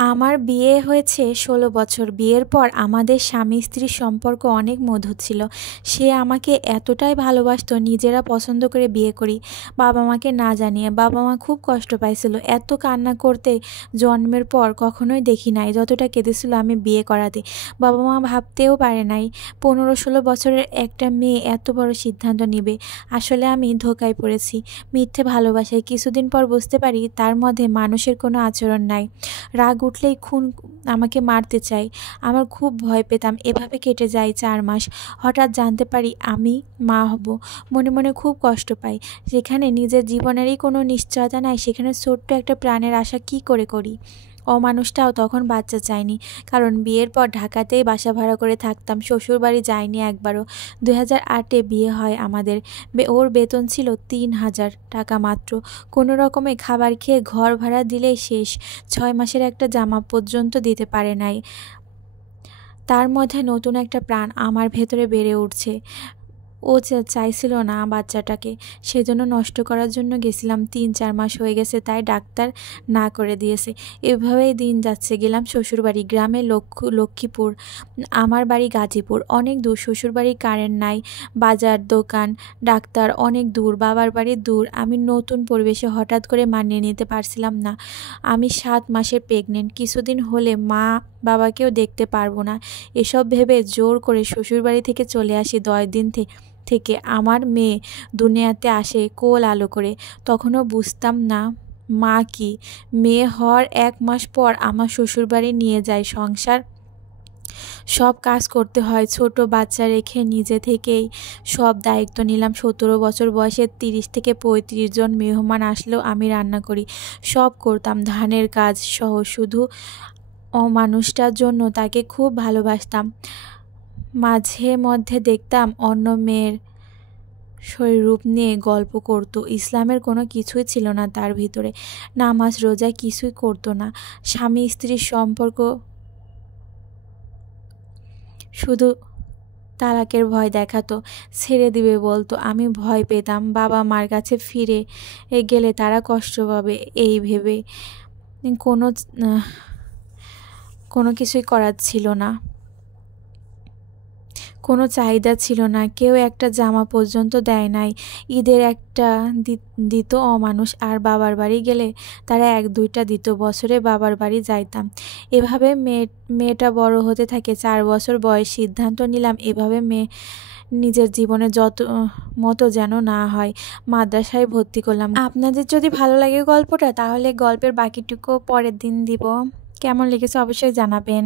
আমার বিয়ে হয়েছে ১৬ বছর। বিয়ের পর আমাদের স্বামী-স্ত্রীর সম্পর্ক অনেক মধুর ছিল। সে আমাকে এতটাই ভালোবাসত, নিজেরা পছন্দ করে বিয়ে করি, বাবা-মাকে না জানিয়ে। বাবা-মা খুব কষ্ট পাইছিল। এত কান্না করতে জন্মের পর কখনোই দেখি নাই, যতটা কেঁদেছিল আমি বিয়ে করাতে। বাবা-মা ভাবতেও পারে নাই ১৫-১৬ বছরের একটা মেয়ে এত বড় সিদ্ধান্ত নিবে। আসলে আমি ধোঁকায় পড়েছি, মিথ্যে ভালোবাসায়। কিছুদিন পর বুঝতে পারি তার মধ্যে মানুষের কোনো আচরণ নাই। রাগ উঠলেই আমাকে মারতে চাই। আমার খুব ভয় পেতাম। এভাবে কেটে যায় ৪ মাস। হঠাৎ জানতে পারি আমি মা হব। মনে মনে খুব কষ্ট পাই। যেখানে নিজের জীবনেরই কোনো নিশ্চয়তা নাই, সেখানে ছোট্ট একটা প্রাণের আশা কী করে করি। অমানুষটাও তখন বাচ্চা চায়নি, কারণ বিয়ের পর ঢাকাতেই বাসা ভাড়া করে থাকতাম। শ্বশুরবাড়ি যাইনি একবারও। ২০০৮-এ বিয়ে হয় আমাদের। ওর বেতন ছিল ৩,০০০ টাকা মাত্র। কোনো রকমে খাবার খেয়ে ঘর ভাড়া দিলেই শেষ। ৬ মাসের একটা জামা পর্যন্ত দিতে পারে নাই। তার মধ্যে নতুন একটা প্রাণ আমার ভেতরে বেড়ে উঠছে। ও চাইছিল না বাচ্চাটাকে, সেজন্য নষ্ট করার জন্য গেছিলাম। ৩-৪ মাস হয়ে গেছে, তাই ডাক্তার না করে দিয়েছে। এভাবেই দিন যাচ্ছে। গেলাম শ্বশুরবাড়ি, গ্রামে লক্ষ্মীপুর। আমার বাড়ি গাজীপুর, অনেক দূর। শ্বশুরবাড়ি কারেন্ট নাই, বাজার দোকান ডাক্তার অনেক দূর, বাবার বাড়ি দূর। আমি নতুন পরিবেশে হঠাৎ করে মানিয়ে নিতে পারছিলাম না। আমি ৭ মাসের প্রেগনেন্ট। কিছুদিন হলে মা বাবাকেও দেখতে পারবো না। এসব ভেবে জোর করে শ্বশুরবাড়ি থেকে চলে আসি। ১০ দিন থেকে আমার মেয়ে দুনিয়াতে আসে কোল আলো করে। তখনও বুঝতাম না মা কি। মেয়ে হওয়ার ১ মাস পর আমার শ্বশুরবাড়ি নিয়ে যায়। সংসার সব কাজ করতে হয়, ছোট বাচ্চা রেখে নিজে থেকেই সব দায়িত্ব নিলাম। ১৭ বছর বয়সে ৩০ থেকে ৩৫ জন মেহমান আসলেও আমি রান্না করি, সব করতাম, ধানের কাজ সহ। শুধু মানুষটার জন্য তাকে খুব ভালোবাসতাম। মাঝে মধ্যে দেখতাম অন্য মেয়ের শরীররূপ নিয়ে গল্প করত। ইসলামের কোনো কিছুই ছিল না তার ভিতরে। নামাজ রোজা কিছুই করতো না। স্বামী স্ত্রীর সম্পর্ক শুধু তালাকের ভয় দেখাতো, ছেড়ে দিবে বলতো। আমি ভয় পেতাম বাবা মার কাছে ফিরে গেলে তারা কষ্ট পাবে এই ভেবে কোনো কোনো কিছুই করার ছিল না। কোনো চাহিদা ছিল না। কেউ একটা জামা পর্যন্ত দেয় নাই। ঈদের একটা দিত অমানুষ। আর বাবার বাড়ি গেলে তারা ১-২টা দিত। বছরে বাবার বাড়ি যাইতাম। এভাবে মেয়েটা বড় হতে থাকে। ৪ বছর বয়স সিদ্ধান্ত নিলাম এভাবে নিজের জীবনে মতো যেন না হয়। মাদ্রাসায় ভর্তি করলাম। আপনাদের যদি ভালো লাগে গল্পটা, তাহলে গল্পের বাকিটুকু পরের দিন দিব। কেমন লেগেছে অবশ্যই জানাবেন।